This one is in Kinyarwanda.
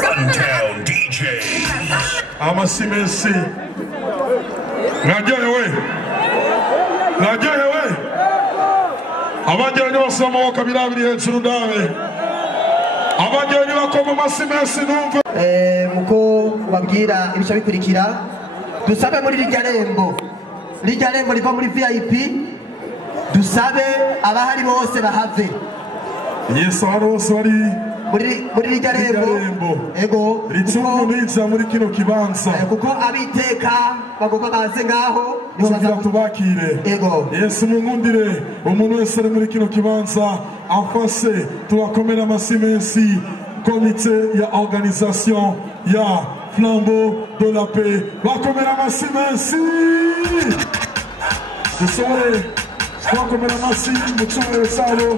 Rundown DJ. Amasimensi. Najya yewe. Najya yewe. Abajyanye basoma wakabira abiri hejuru ndawe. Abajyanye bakoma amasimensi numva. Muko babwira ibice bikurikira. Dusabe muri rijya rembo riva muri VIP. Dusabe abahari bose bahave. Yesu hose bari muri rijya rembo. Ego ritsumu niza muri kino kibanza. Kuko abiteka bagomba baze ngaho nibaza tubakire. Ego Yesu mungundire umuntu wese ari muri kino kibanza afase tubakomera amasimensi komite ya organisation ya Flambeau de la Paix bakomera amasimensi dusohore twakomera amasi mu cyumweru cyabo